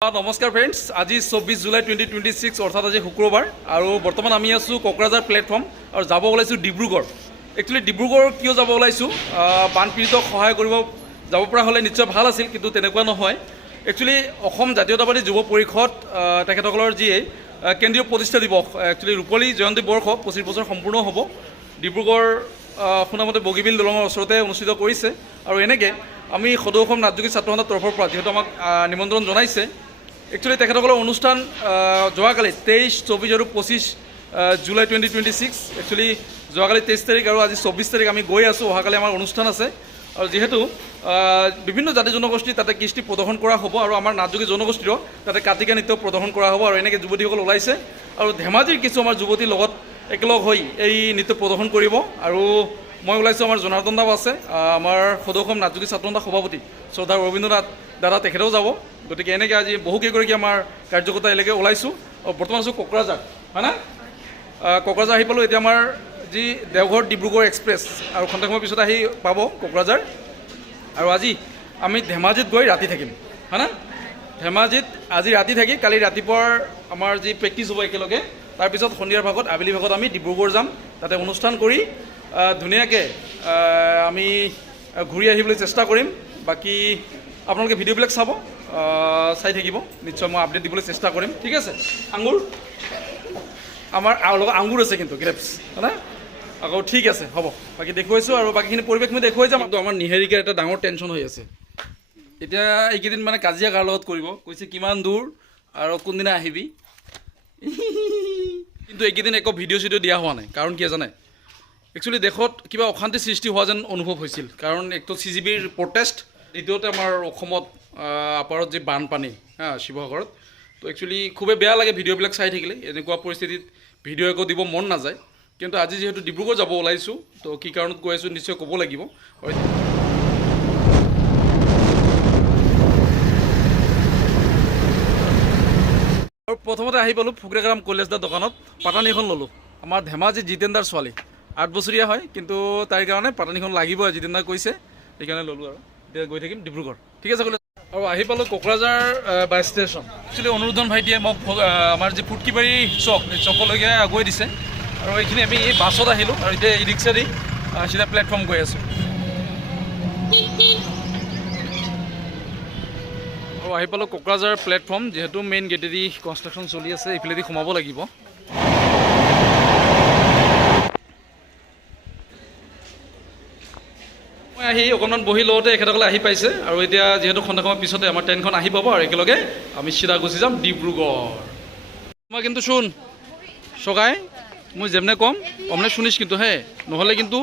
নমস্কাৰ ফ্ৰেণ্ডছ, আজি 24 জুলাই 2026 অৰ্থাৎ আজি শুক্ৰবাৰ আৰু বৰ্তমান আমি আছোঁ কোকৰাঝাৰ প্লেটফৰ্ম আৰু যাব ওলাইছোঁ ডিব্ৰুগড়। একচুৱেলি ডিব্ৰুগড় কিয় যাব ওলাইছোঁ, বানপীড়িতক সহায় কৰিব যাব পৰা হ'লে নিশ্চয় ভাল আছিল, কিন্তু তেনেকুৱা নহয়। একচুৱেলি অসম জাতীয়তাবাদী যুৱ পৰিষদ তেখেতসকলৰ যি কেন্দ্ৰীয় প্ৰতিষ্ঠা দিৱস, একচুৱেলি ৰূপালী জয়ন্তী বৰ্ষ 25 বছৰ সম্পূৰ্ণ হ'ব। ডিব্ৰুগড় শুনামতে বগীবিল দলঙৰ ওচৰতে অনুষ্ঠিত কৰিছে আৰু এনেকৈ আমি সদৌ অসম নাটযোগী ছাত্ৰ সন্থাৰ তৰফৰ পৰা যিহেতু আমাক নিমন্ত্ৰণ জনাইছে। একচুৱেলি তেখেতসকলৰ অনুষ্ঠান যোৱাকালি 23, 24 আৰু 25 জুলাই 2026। একচুৱেলি যোৱাকালি 23 তাৰিখ আৰু আজি 24 তাৰিখ আমি গৈ আছোঁ। অহাকালি আমাৰ অনুষ্ঠান আছে আৰু যিহেতু বিভিন্ন জাতি জনগোষ্ঠী তাতে কৃষ্টি প্ৰদৰ্শন কৰা হ'ব আৰু আমাৰ নাটযোগী জনগোষ্ঠীৰো তাতে কাটিকা নৃত্য প্ৰদৰ্শন কৰা হ'ব আৰু এনেকৈ যুৱতীসকল ওলাইছে আৰু ধেমাজিৰ কিছু আমাৰ যুৱতীৰ লগত একেলগ হৈ এই নৃত্য প্ৰদৰ্শন কৰিব। আৰু মই ওলাইছোঁ, আমাৰ জনাৰ্দন দাও আছে, আমাৰ সদৌ অসম নাটযোগী ছাত্ৰ সন্থাৰ সভাপতি শ্ৰদ্ধা ৰবীন্দ্ৰনাথ দাদা, তেখেতেও যাব। গতিকে এনেকৈ আজি বহুকেইগৰাকী আমাৰ কাৰ্যকৰ্তা এলেকে ওলাইছোঁ আৰু বৰ্তমান আছোঁ কোকৰাঝাৰ, হয় না? কোকৰাঝাৰ আহি পালোঁ। এতিয়া আমাৰ যি দেওঘৰ ডিব্ৰুগড় এক্সপ্ৰেছ আৰু খন্তেক সময়ৰ পিছত আহি পাব কোকৰাঝাৰ। আৰু আজি আমি ধেমাজিত গৈ ৰাতি থাকিম, হয় না? ধেমাজিত আজি ৰাতি থাকি কালি ৰাতিপুৱাৰ আমাৰ যি প্ৰেক্টিছ হ'ব একেলগে, তাৰপিছত সন্ধিয়াৰ ভাগত আবেলি ভাগত আমি ডিব্ৰুগড় যাম। তাতে অনুষ্ঠান কৰি ধুনীয়াকৈ আমি ঘূৰি আহিবলৈ চেষ্টা কৰিম। বাকী আপোনালোকে ভিডিঅ'বিলাক চাই থাকিব, নিশ্চয় মই আপডেট দিবলৈ চেষ্টা কৰিম। ঠিক আছে? আঙুৰ আমাৰ লগত আঙুৰ আছে কিন্তু গ্ৰেপছ, হয় আকৌ। ঠিক আছে, হ'ব। বাকী দেখুৱাইছোঁ আৰু বাকীখিনি পৰিৱেশ মই দেখুৱাই যাম। কিন্তু আমাৰ নিহাৰিকাৰ এটা ডাঙৰ টেনশ্যন হৈ আছে এতিয়া। এইকেইদিন মানে কাজিয়া কাৰ লগত কৰিব, কৈছে কিমান দূৰ আৰু কোনদিনা আহিবি। কিন্তু এইকেইদিন একো ভিডিঅ' চিডিঅ' দিয়া হোৱা নাই। কাৰণ কি জানে, একচুৱেলি দেশত কিবা অশান্তি সৃষ্টি হোৱা যেন অনুভৱ হৈছিল। কাৰণ একটো CGBৰ প্ৰটেষ্ট, দ্বিতীয়তে আমাৰ অসমত আপাৰত যি বানপানী শিৱসাগৰত। তো একচুৱেলি খুবেই বেয়া লাগে ভিডিঅ'বিলাক চাই থাকিলে। এনেকুৱা পৰিস্থিতিত ভিডিঅ' একো দিব মন নাযায়। কিন্তু আজি যিহেতু ডিব্ৰুগড় যাব ওলাইছোঁ, তো কি কাৰণত গৈ আছোঁ নিশ্চয় ক'ব লাগিব। আৰু প্ৰথমতে আহি পালোঁ ফুকৰেগ্ৰাম কলেজদাৰ দোকানত, পাটানীখন ল'লোঁ। আমাৰ ধেমাজি জিতেন্দাৰ ছোৱালী, 8 বছৰীয়া হয়, কিন্তু তাইৰ কাৰণে পাটানীখন লাগিব, জিতেন্দাই কৈছে, সেইকাৰণে ল'লোঁ। আৰু এতিয়া গৈ থাকিম ডিব্ৰুগড়। ঠিক আছে? আৰু আহি পালোঁ কোকৰাঝাৰ বাছ ষ্টেচন। একচুৱেলি অনুৰোধন ভাইটিয়ে মোক আমাৰ যি ফুটকিবাৰী চক, এই চকলৈকে আগুৱাই দিছে আৰু এইখিনি আমি এই বাছত আহিলোঁ আৰু এতিয়া এই ৰিক্সা দি চিধা প্লেটফৰ্ম গৈ আছোঁ। আৰু আহি পালোঁ কোকৰাঝাৰ প্লেটফৰ্ম। যিহেতু মেইন গেটেদি কনষ্ট্ৰাকশ্যন চলি আছে, এইফালেদি সোমাব লাগিব। মই আহি অকণমান বহি লওঁতে এখেতসকলে আহি পাইছে আৰু এতিয়া যিহেতু খন্তেক সময়ৰ পিছতে আমাৰ ট্ৰেইনখন আহি পাব আৰু একেলগে আমি চিধা গুচি যাম ডিব্ৰুগড়। মই কিন্তু শুন চগাই, মই যেমনে কম অমনে শুনিছ কিন্তু হে, নহ'লে কিন্তু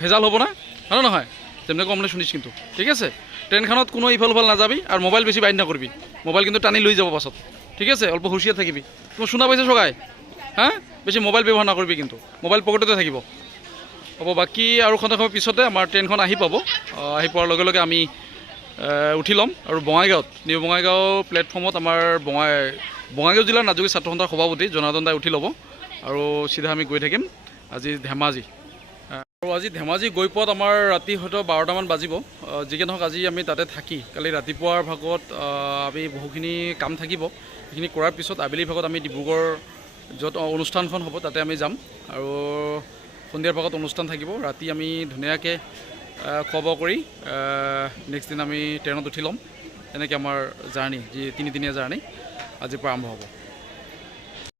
ভেজাল হ'ব না, হয় নহয়? যেমনে কম অমনে শুনিছ কিন্তু। ঠিক আছে? ট্ৰেইনখনত কোনো ইফাল সিফাল নাযাবি আৰু মোবাইল বেছি বাইণ্ড নকৰিবি। মোবাইল কিন্তু টানি লৈ যাব পাছত। ঠিক আছে? অলপ হুঁচিয়াৰ থাকিবি। তুমি শুনা পাইছে চগাই? হা, বেছি মোবাইল ব্যৱহাৰ নকৰিবি কিন্তু, মোবাইল পকেটতে থাকিব। হ'ব। বাকী আৰু খন্তেক সময়ৰ পিছতে আমাৰ ট্ৰেইনখন আহি পাব। আহি পোৱাৰ লগে লগে আমি উঠি ল'ম আৰু বঙাইগাঁৱত, নিউ বঙাইগাঁও প্লেটফৰ্মত আমাৰ বঙাইগাঁও জিলাৰ নাটযোগী ছাত্ৰ সন্থাৰ সভাপতি জনাৰ্দন দাই উঠি ল'ব আৰু চিধা আমি গৈ থাকিম আজি ধেমাজি। আৰু আজি ধেমাজি গৈ পোৱাত আমাৰ ৰাতি হয়তো 12টামান বাজিব। যিকি নহওক আজি আমি তাতে থাকি কালি ৰাতিপুৱাৰ ভাগত আমি বহুখিনি কাম থাকিব, সেইখিনি কৰাৰ পিছত আবেলি ভাগত আমি ডিব্ৰুগড় য'ত অনুষ্ঠানখন হ'ব তাতে আমি যাম আৰু সন্ধিয়াৰ ভাগত অনুষ্ঠান থাকিব। ৰাতি আমি ধুনীয়াকৈ খোৱা বোৱা কৰি নেক্সট দিনা আমি ট্ৰেইনত উঠি ল'ম। এনেকৈ আমাৰ জাৰ্ণি, যি 3 দিনীয়া জাৰ্ণি আজিৰ পৰা আৰম্ভ হ'ব।